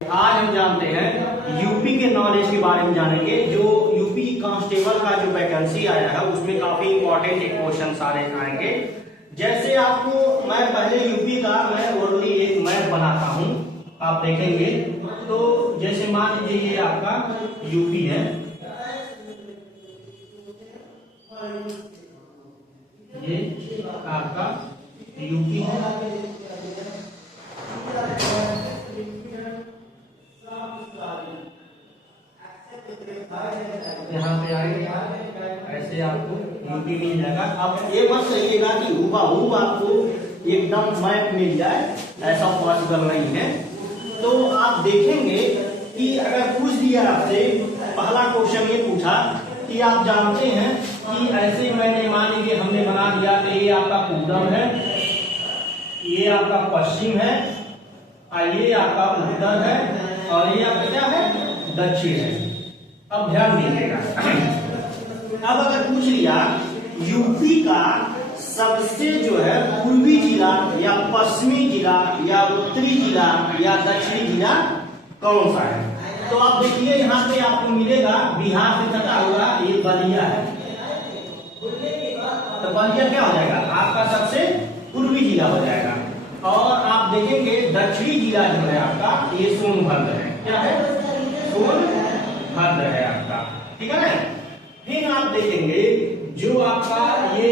आज हम जानते हैं यूपी के नॉलेज के बारे में जानेंगे। जो यूपी कांस्टेबल का जो वैकेंसी आया है उसमें काफी इंपॉर्टेंट एक क्वेश्चन सारे आएंगे। जैसे आपको मैं पहले यूपी का मैं ओरली एक मैप बनाता हूं, आप देखेंगे तो जैसे मान लीजिए ये आपका यूपी है, ये आपका यूपी है, यहाँ पे आएंगे ऐसे आपको यूपी मिल जाएगा। अब ये मत कहिएगा कि हूबहू आपको एकदम मैप मिल जाए, ऐसा पॉसिबल नहीं है। तो आप देखेंगे कि अगर पूछ दिया आपसे, पहला क्वेश्चन ये पूछा कि आप जानते हैं कि ऐसे मैंने मान लीजिए हमने बना दिया कि ये आपका पूरब है, ये आपका पश्चिम है, ये आपका उत्तर है और ये आपका क्या है, दक्षिण है। अब ध्यान दीजिएगा, अब अगर पूछ लिया यूपी का सबसे जो है पूर्वी जिला या पश्चिमी जिला या उत्तरी जिला या दक्षिणी जिला कौन सा है, तो आप देखिए यहाँ पे आपको मिलेगा बिहार से सटा हुआ ये बलिया है। तो बलिया क्या हो जाएगा, आपका सबसे पूर्वी जिला हो जाएगा। और आप देखेंगे दक्षिणी जिला जो है आपका ये सोनभद्र है। क्या है, सोनभद्र है आपका, ठीक है ना। फिर आप देखेंगे जो आपका ये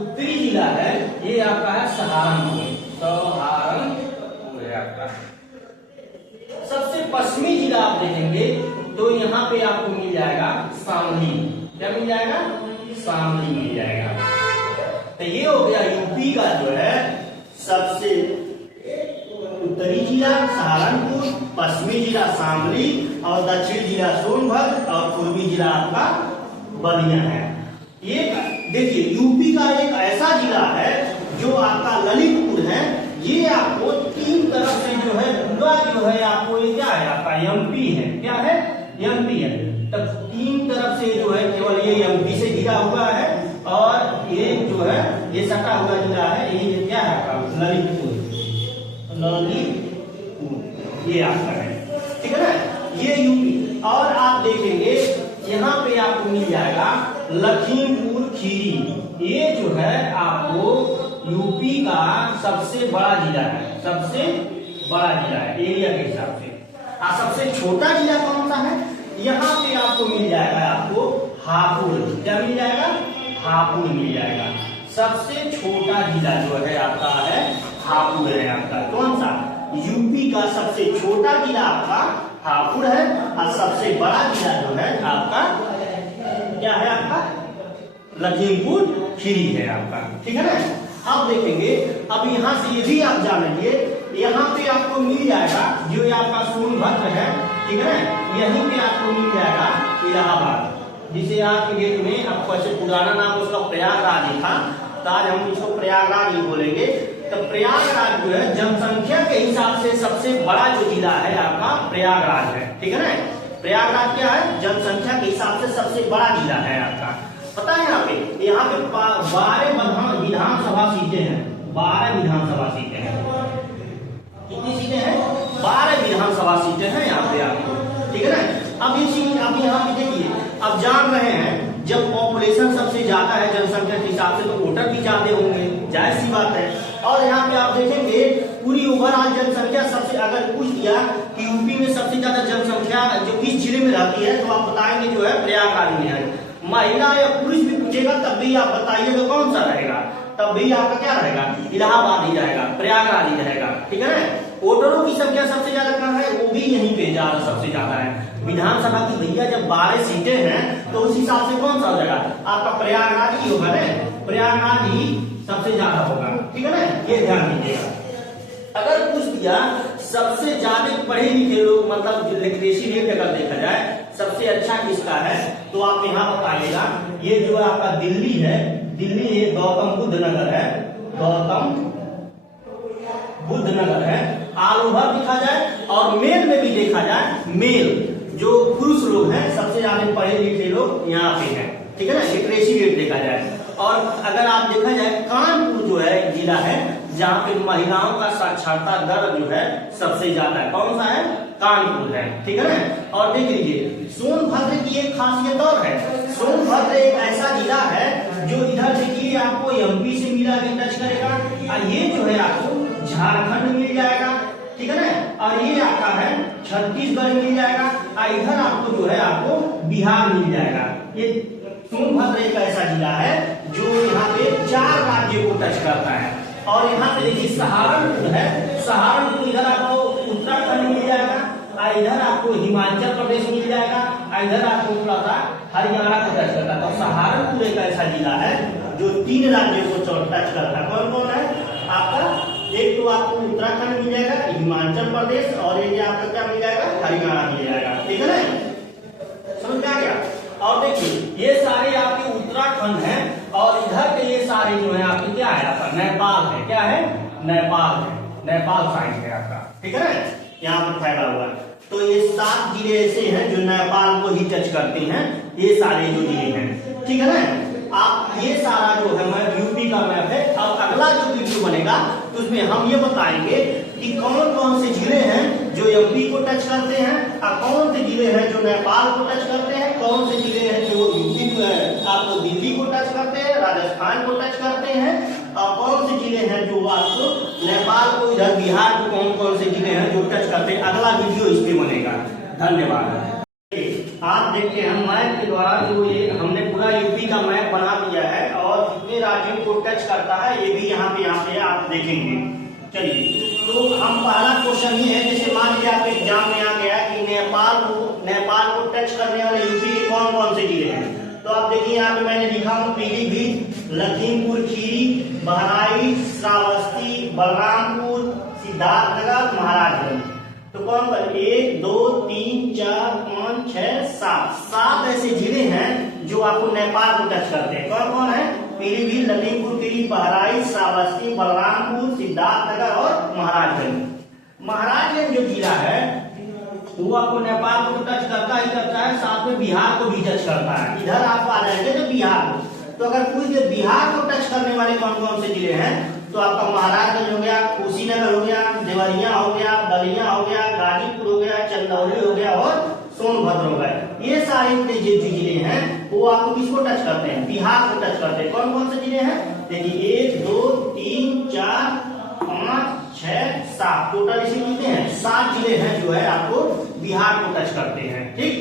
उत्तरी जिला है ये आपका है सहारनपुर, सहारनपुर है आपका। सबसे पश्चिमी जिला आप देखेंगे तो यहाँ पे आपको मिल जाएगा शामली। क्या मिल जाएगा, शामली मिल जाएगा। तो ये हो गया यूपी का जो है सबसे उत्तरी जिला सहारनपुर, पश्चिमी जिला शामली और दक्षिणी जिला सोनभद्र और पूर्वी जिला आपका बलिया है। ये देखिए यूपी का एक ऐसा जिला है जो आपका ललितपुर है। ये आपको तीन तरफ से जो है पूरा जो है आपको ये क्या है, आपका एमपी है। क्या है, एमपी है। तब तीन तरफ से जो है केवल ये एमपी से घिरा हुआ है और ये जो है ये सटा हुआ जिला है, ये क्या है आपका ललितपुर, ललितपुर ये आपका है, ठीक है ना। ये यूपी। और आप देखेंगे यहाँ पे आपको मिल जाएगा लखीमपुर खीरी। ये जो है आपको यूपी का सबसे बड़ा जिला है, सबसे बड़ा जिला है एरिया के हिसाब से। और सबसे छोटा जिला कौन सा है, यहाँ पे आपको मिल जाएगा आपको हापुड़। क्या मिल जाएगा, हापुड़ मिल जाएगा। सबसे छोटा जिला जो है आपका है हापुड़ है आपका। कौन सा, यूपी का सबसे छोटा जिला आपका हापुड़ है और सबसे बड़ा जिला जो है आपका क्या है, आपका लखीमपुर खीरी है आपका, ठीक है ना। अब देखेंगे, अब यहाँ से ये भी आप जानेंगे, यहाँ पे आपको मिल जाएगा जो आपका सोनभद्र है, ठीक है ना। यहीं पे आपको मिल जाएगा इलाहाबाद, जिसे आज के डेट में आपको ऐसे पुराना नाम उसका प्रयागराज ही था, तो आज हम इसको प्रयागराज ही बोलेंगे। तो प्रयागराज जो है जनसंख्या के हिसाब से सबसे बड़ा जो जिला है आपका प्रयागराज है, ठीक है ना। प्रयागराज क्या है, जनसंख्या के हिसाब से सबसे बड़ा जिला है आपका। पता है यहाँ पे 12 विधानसभा सीटें हैं, 12 विधानसभा सीटें हैं। कितनी सीटें हैं, 12 विधानसभा सीटें हैं यहाँ पे आपको, ठीक है ना। अब ये चीज आप यहाँ पे देखिए, अब जान रहे हैं जब पॉपुलेशन सबसे ज्यादा है जनसंख्या के हिसाब से तो वोटर भी ज्यादा होंगे, जाहिर सी बात है। और यहाँ पे आप देखेंगे पूरी ओवरऑल जनसंख्या सबसे, अगर पूछ दिया कि यूपी में सबसे ज्यादा जनसंख्या जो किस जिले में रहती है तो आप बताएंगे जो है प्रयागराज में है। महिला या पुरुष भी पूछेगा तब भी आप बताइएगा कौन सा रहेगा, तब भी आपका क्या रहेगा, इलाहाबाद ही रहेगा, प्रयागराज ही रहेगा, ठीक है ना। वोटरों की संख्या सबसे ज्यादा कहाँ है, वो भी यहीं पे ज्यादा सबसे ज्यादा है। विधानसभा की भैया जब 12 सीटें हैं तो उस हिसाब से कौन सा हो जाएगा, आपका प्रयागराज ही होगा ना, प्रयागराज ही सबसे ज्यादा होगा, ठीक है ना। ये ध्यान दीजिएगा। अगर पूछ दिया सबसे ज्यादा पढ़े लिखे लोग, मतलब लिटरेसी रेट अगर देखा जाए सबसे अच्छा किसका है, तो आप यहाँ बताइएगा। ये जो आपका दिल्ली है, दिल्ली ये गौतम बुद्ध नगर है, गौतम बुद्ध नगर है। ऑल ओवर देखा जाए और मेल में भी देखा जाए, मेल जो पुरुष लोग हैं सबसे ज्यादा पढ़े लिखे लोग यहाँ पे हैं, ठीक है ना, लिटरेसी रेट देखा जाए। और अगर आप देखा जाए कानपुर जो है जिला है जहाँ पे महिलाओं का साक्षरता दर जो है सबसे ज्यादा है। कौन सा है? कानपुर है, ठीक है ना। और देख लीजिए सोनभद्र की एक खासियत और है, सोनभद्र एक ऐसा जिला है जो इधर देखिए आपको एमपी से मिला के टच करेगा, और ये जो है आपको झारखंड मिल जाएगा, ठीक है ना। और ये आपका है छत्तीसगढ़ मिल जाएगा, और इधर आपको जो है आपको बिहार मिल जाएगा। ये सोनभद्र एक ऐसा जिला है जो यहाँ पे 4 राज्यों को टच करता है। और यहाँ पे देखिए सहारनपुर है, सहारनपुर इधर आपको उत्तराखंड मिल जाएगा, और इधर आपको हिमाचल प्रदेश मिल जाएगा, और इधर आपको थोड़ा सा हरियाणा को टच करता है। तो सहारनपुर एक ऐसा जिला है जो 3 राज्यों को टच करता है। कौन कौन है आपका? एक तो आपको उत्तराखंड मिल जाएगा, हिमाचल प्रदेश, और एक आपका क्या मिल जाएगा? हरियाणा मिल जाएगा, ठीक है ना। समझ में आ गया। और देखिए ये सारे आपके उत्तराखंड हैं, और इधर के ये सारे जो है आपके क्या है? आपका नेपाल है। क्या है? नेपाल है, नेपाल साइड है आपका, ठीक है ना, यहाँ पर फैला हुआ है। तो ये 7 जिले ऐसे हैं जो नेपाल को ही टच करते हैं, ये सारे जो जिले हैं, ठीक है ना। आप ये सारा जो है यूपी का मैप है। अब अगला जो वीडियो बनेगा तो उसमें हम ये बताएंगे कि कौन कौन से जिले हैं जो एमपी को टच करते हैं, और कौन से जिले हैं जो नेपाल को टच करते हैं, कौन से जिले हैं जो यूपी आपको दिल्ली को टच करते हैं, राजस्थान को टच करते हैं, और कौन से जिले हैं जो आपको नेपाल को, इधर बिहार को कौन कौन से जिले हैं जो टच करते हैं। अगला वीडियो इस पे बनेगा। धन्यवाद। आप देखते हैं मैप के द्वारा जो ये हमने पूरा यूपी का मैप बना दिया है, और कितने राज्यों को टच करता है ये भी यहाँ पे आप देखेंगे। चलिए तो हम पहला क्वेश्चन ये है, जैसे मान लीजिए आपके एग्जाम में आ गया कि नेपाल को टच करने वाले यूपी के कौन कौन से जिले हैं। तो आप देखिए यहाँ पे मैंने लिखा हूँ पीलीभीत, लखीमपुर खीरी, बहराइच, श्रावस्ती, बलरामपुर, सिद्धार्थनगर, महाराजगंज। तो कौन कौन? 1 2 3 4 5 6 7 ऐसे जिले हैं जो आपको नेपाल को टच करते हैं। कौन कौन है? पीलीभीत, लखीमपुर खीरी, बहराइच, श्रावस्ती, बलरामपुर, सिद्धार्थनगर और महाराजगंज। महाराजगंज जो जिला है वो आपको नेपाल को टच करता ही करता है, साथ में बिहार को भी टच करता है। इधर आप आ जाएंगे तो बिहार को, तो अगर कोई बिहार को टच करने वाले कौन कौन से जिले हैं तो आपका महाराजगंज हो गया, कुशीनगर हो गया, देवरिया हो गया, बलिया हो गया, गाजीपुर हो गया, चंदौली हो गया और सोनभद्र हो गया। ये सारे जो जिले हैं वो आपको किसको टच करते हैं? बिहार को टच करते हैं। कौन कौन से जिले हैं? देखिए 1 2 3 4 5 6 7 टोटल इसे कितने हैं? 7 जिले हैं जो है आपको बिहार को टच करते हैं, ठीक।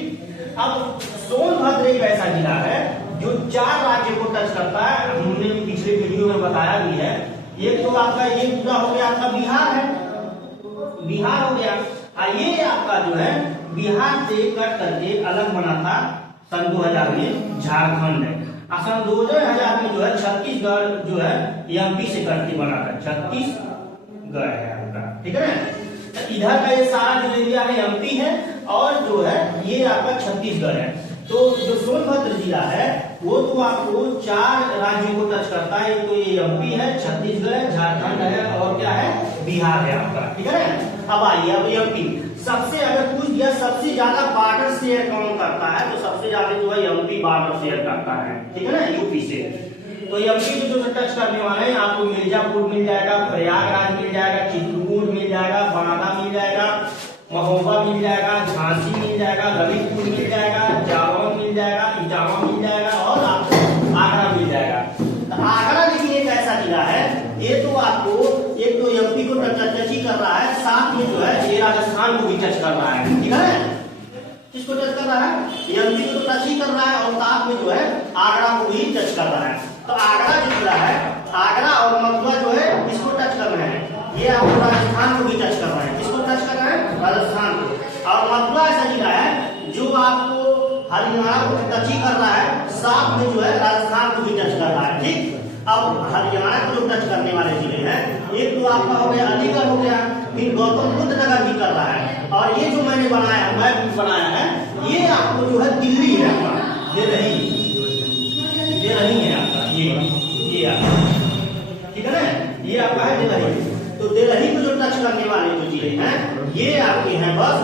अब सोनभद्र एक ऐसा जिला है जो 4 राज्यों को टच करता है। हमने पिछले वीडियो में बताया भी है। एक तो आपका ये पूरा हो गया आपका बिहार है, बिहार हो गया, और ये आपका जो है बिहार से कट करके अलग बना था सन 2000 में झारखंड है, और सन 2000 में जो है छत्तीसगढ़ जो है एमपी से कट के बना था, छत्तीसगढ़ है आपका, ठीक है ना। इधर का ये सारा जो एरिया है एमपी है, और जो है ये आपका छत्तीसगढ़ है। तो जो सोनभद्र जिला है वो तो आपको 4 राज्यों को टच करता है। तो ये एमपी है, छत्तीसगढ़ है, झारखंड है और क्या है? बिहार है आपका, ठीक है ना। अब आइए अब एमपी सबसे, अगर पूछ दिया सबसे ज्यादा बॉर्डर शेयर कौन करता है, तो सबसे ज्यादा जो है एमपी बॉर्डर शेयर करता है, ठीक है ना, यूपी से। तो एमपी को जो टच करने वाले हैं आपको मिर्जापुर मिल जाएगा, प्रयागराज मिल जाएगा, चित्रकूट मिल जाएगा, बांदा मिल जाएगा, महोबा मिल जाएगा, झांसी मिल जाएगा, ललितपुर मिल जाएगा, जालौन मिल जाएगा, इटावा मिल जाएगा और आपको आगरा मिल जाएगा। तो आगरा लेकिन एक ऐसा जिला है, ये तो आपको एक तो एमपी को टच ही कर रहा है, साथ में जो है ये राजस्थान को भी टच कर रहा है, ठीक है। किसको टच कर रहा है? एमपी को तो टच ही कर रहा है, और साथ में जो है आगरा को भी टच कर रहा है। तो आगरा जो जिला है, आगरा और मथुरा जो है इसको टच कर रहे हैं, ये आपको राजस्थान को भी टच कर रहा है। किसको टच कर रहा है? राजस्थान को। और मथुरा ऐसा जिला है जो आपको हरियाणा को टच ही कर रहा है, साथ में जो है राजस्थान को भी टच कर रहा है, ठीक। अब हरियाणा को जो टच करने वाले जिले हैं, एक तो आपका हो गया अलीगढ़ हो गया, फिर गौतम बुद्ध नगर भी कर रहा है, और ये जो मैंने बनाया मैप बनाया है ये आपको जो है दिल्ली है आपका, ये नहीं है आपका, ये आपका, ठीक है ना, ये आपका है दिल्ली। तो दिल्ली को जो टच करने वाले जो जिले हैं ये आपके हैं बस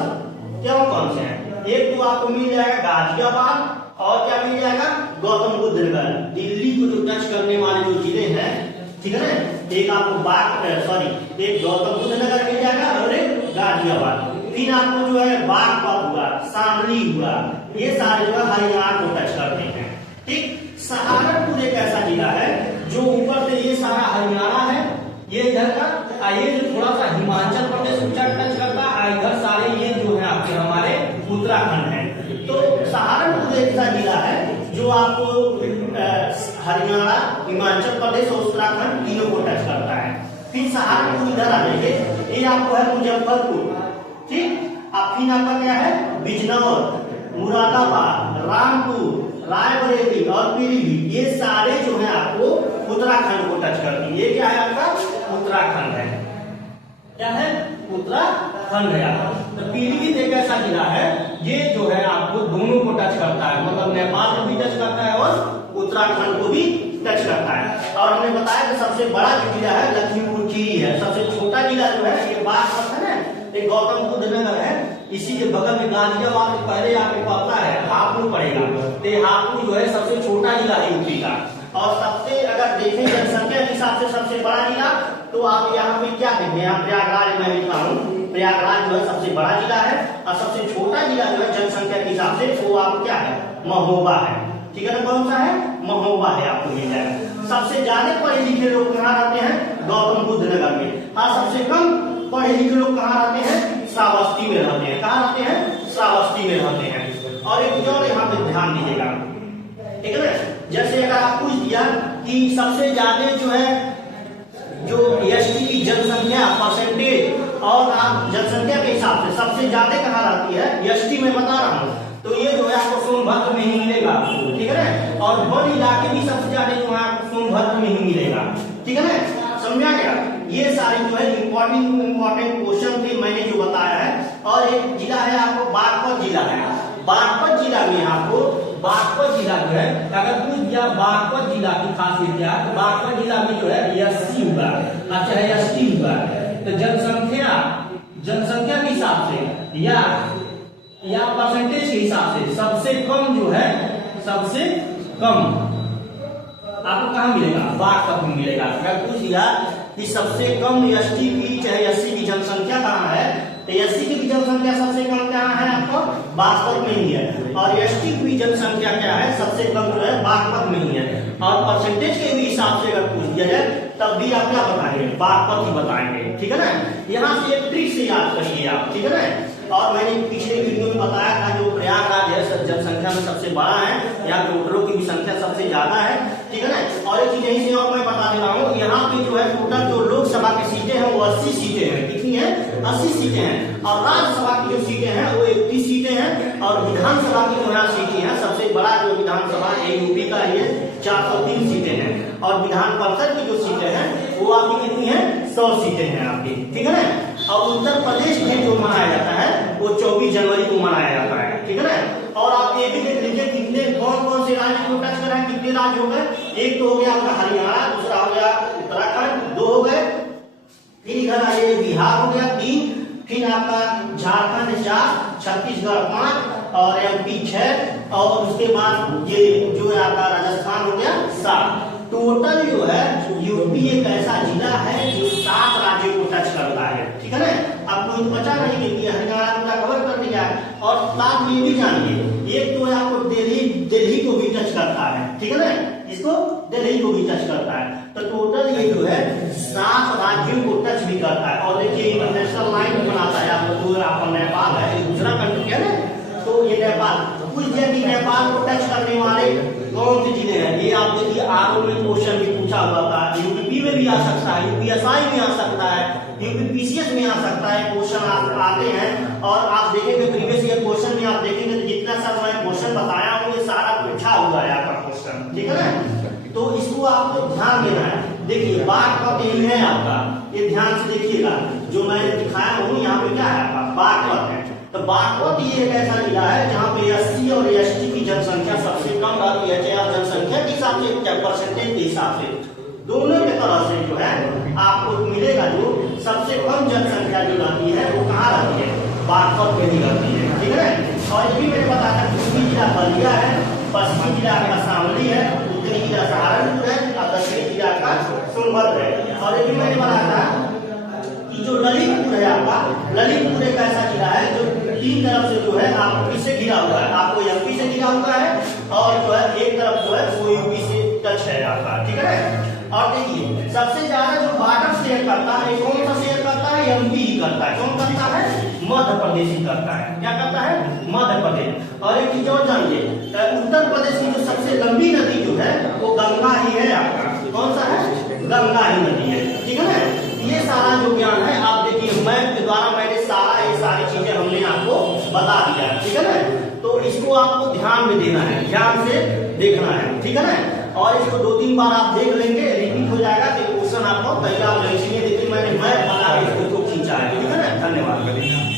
क्या कौन से हैं? एक तो आपको मिल जाएगा गाजियाबाद, और क्या मिल जाएगा? गौतम बुद्ध नगर। दिल्ली को जो टच करने वाले जो जिले हैं, ठीक है ना, एक आपको एक गौतम बुद्ध नगर मिल जाएगा और एक गाजियाबाद। फिर आपको जो है बागपत हुआ, शामली हुआ, ये सारे जो है हरियाणा को टच करते हैं। ठीक, सहारनपुर एक ऐसा जिला है जो ऊपर से ये सारा हरियाणा है, ये इधर का, ये जो थोड़ा सा हिमाचल प्रदेश टच करता है, इधर सारे ये जो है आपके हमारे उत्तराखंड है। तो सहारनपुर एक ऐसा जिला है जो आपको हरियाणा, हिमाचल प्रदेश और उत्तराखंड तीनों को टच करता है। फिर सहारनपुर इधर आ जाएंगे, ये आपको है मुजफ्फरपुर। ठीक, अब फिर आपका क्या है बिजनौर, मुरादाबाद, रामपुर, रायबरेली और पीलीभीत, ये सारे जो है आपको उत्तराखंड को टच करती है। ये क्या है आपका उत्तराखंड है, क्या है उत्तराखंड है आपका। तो पीलीभीत एक ऐसा जिला है ये जो है आपको दोनों को टच करता है, मतलब नेपाल को भी टच करता है और उत्तराखंड को भी टच करता है। और हमने बताया कि सबसे बड़ा जो जिला है लखीमपुर खीरी है, सबसे छोटा जिला जो है ये बागपत है ना, एक गौतम बुद्ध नगर है, इसी के बगल में गाजियाबाद के पहले आपको पता है हापुड़ पड़ेगा। तो हापुड़ जो है सबसे छोटा जिला है यूपी का। और सबसे अगर देखें जनसंख्या के हिसाब से सबसे बड़ा जिला, तो आप यहाँ पे क्या देखें, यहाँ प्रयागराज में लिखा हूँ, प्रयागराज जो है सबसे बड़ा जिला है। और सबसे छोटा जिला जो है जनसंख्या के हिसाब से वो आप क्या है महोबा है। ठीक है ना, कौन सा है महोबा है, आपको मिल जाएगा। सबसे ज्यादा पढ़े लिखे लोग कहाँ रहते हैं गौतम बुद्ध नगर में। हाँ, सबसे कम पढ़े लिखे लोग कहाँ रहते हैं श्रावस्ती में रहते हैं। कहाँ रहते हैं श्रावस्ती में रहते हैं। और एक और यहाँ पे ध्यान दीजिएगा, ठीक है ना, जैसे अगर आप पूछ दिया कि सबसे ज्यादा जो है जो एसटी की जनसंख्या परसेंटेज और आप जनसंख्या के हिसाब से सबसे ज्यादा कहाँ रहती है एसटी में बता रहा हूँ, तो ये जो है आपको सोनभद्र में ही मिलेगा। ठीक है ना, और वन इलाके भी सबसे ज्यादा जो है आपको सोनभद्र में ही मिलेगा। ठीक है ना, समझा गया। ये सारी जो है इम्पोर्टेंट क्वेश्चन थे मैंने जो बताया है। और एक जिला है आपको बागपत जिला है। बागपत जिला में आपको बागपत जिला जो है अगर पूछ दिया बागपत जिला की खासियत क्या, तो बागपत जिला में जो है एससी हुआ, अच्छा एसटी हुआ, तो जनसंख्या के हिसाब से या परसेंटेज के हिसाब से सबसे कम जो है सबसे कम आपको कहाँ मिलेगा बागपत में मिलेगा। अगर पूछ दिया कि सबसे कम एसटी की चाहे एससी की जनसंख्या कहाँ है, तो एससी की भी जनसंख्या सबसे कम कहाँ है आपको बागपत में ही है। और एसटी की भी जनसंख्या क्या है सबसे कम जो है बागपत में ही है। और परसेंटेज के भी हिसाब से अगर पूछ दिया जाए तब भी आप क्या बताएंगे बागपत ही बताएंगे। ठीक है ना, यहाँ से एक ट्रिक से याद करिए आप। ठीक है ना, और मैंने पिछले वीडियो में बताया था जो प्रयागराज है जनसंख्या में सबसे बड़ा है, यहाँ पे वोटरों की भी संख्या सबसे ज्यादा है। ठीक है ना, और एक चीज यही से और मैं बता दे रहा हूँ, यहाँ पे जो है टोटल जो लोकसभा की सीटें हैं वो 80 सीटें हैं। कितनी है 80 सीटें हैं। और राज्यसभा की जो सीटें हैं वो 31 सीटें हैं। और विधानसभा की जो है सीटें हैं सबसे बड़ा जो विधानसभा है यूपी का ये 403 सीटें हैं। और विधान परिषद की जो सीटें हैं वो आपकी कितनी है 100 सीटें हैं आपकी। ठीक है ना, और उत्तर प्रदेश में जो मनाया जाता है वो 24 जनवरी को मनाया जाता है। ठीक है ना, और आप ये भी देख लीजिए कितने कौन से राज्य को टच कर रहा है, कितने राज्य हो गए। एक तो हो गया आपका हरियाणा, दूसरा हो गया उत्तराखंड, 2 हो गए। फिर इधर आइए बिहार हो गया 3, फिर आपका झारखंड 4, छत्तीसगढ़ 5 और एमपी 6, और उसके बाद ये जो है आपका राजस्थान हो गया 7। टोटल जो है यूपी एक ऐसा जिला है जो 7 राज्यों को टच करता है। ठीक है ना, आपको तो बचा नहीं कि हरियाणा पूरा कवर कर दिया। और साथ में भी जानिए एक तो है आपको दिल्ली को भी टच करता है। ठीक है ना, इसको दिल्ली को भी टच करता है। तो टोटल ये जो है 7 राज्यों को टच भी करता है। और देखिए इंटरनेशनल लाइन बनाता है आपको, जो आपका नेपाल है दूसरा कंट्री है ना, तो ये नेपाल कुछ जगह नेपाल को टच करने वाले कौन से जिले हैं ये आप देखिए। आरओ में क्वेश्चन भी पूछा हुआ था, यूपी में भी आ सकता है, यूपीएसआई में आ सकता है, यूपीपीसीएस में आ सकता है, क्वेश्चन आते हैं। और आप देखेंगे प्रीवियस ईयर क्वेश्चन में आप देखेंगे तो जितना सब मैं क्वेश्चन बताया हूँ ये सारा पूछा हुआ है आपका क्वेश्चन। ठीक है ना, तो इसको आपको ध्यान देना है। देखिए बागपत यही है आपका, ये ध्यान से देखिएगा जो मैंने दिखाया हूँ यहाँ पे क्या है आपका बागपत है। तो बागपत ये एक ऐसा जिला है जहाँ पे एससी और एसटी की जनसंख्या सबसे कम रहती है, चाहे आप जनसंख्या के हिसाब से चाहे परसेंटेज के हिसाब से, दोनों के तरह से जो है आपको मिलेगा। जो सबसे कम जनसंख्या जो रहती है वो कहाँ रहती है बागपत में ही रहती है। ठीक है ना, और ये भी मैंने बताया पूर्वी जिला बलिया है, पश्चिमी जिला का शामली है, उत्तरी जिला सहारनपुर है और दक्षिणी जिला का सोनभद्र है। और ये भी मैंने बताया था कि जो ललितपुर है आपका, ललितपुर एक ऐसा जिला है जो तीन तरफ से जो है आप किससे घिरा हुआ है, आपको एमपी से घिरा हुआ है और जो है एक तरफ जो है वो यूपी से टच है आपका, ठीक है। और देखिए सबसे ज्यादा जो बॉर्डर शेयर करता है कौन सा शेयर करता है, एमपी ही करता है। कौन करता है, मध्य प्रदेश ही करता है। क्या करता है, मध्य प्रदेश। और एक चीज और जानिए, उत्तर प्रदेश की जो सबसे लंबी नदी जो है वो गंगा ही है आपका। कौन सा है, गंगा ही नदी है, ठीक है ना। ये सारा जो ज्ञान है आप देखिए मैप के द्वारा मैंने सारा ये सारी चीजें हमने आपको बता दिया, ठीक है ना। तो इसको आपको ध्यान में देना है, ध्यान से देखना है, ठीक है ना। और इसको 2-3 बार आप देख लेंगे, रिपीट हो जाएगा तो क्वेश्चन आपको तैयार हो जाएगा। इसलिए देखिए मैंने मैप बना के इसको खींचा है, ठीक है ना। धन्यवाद।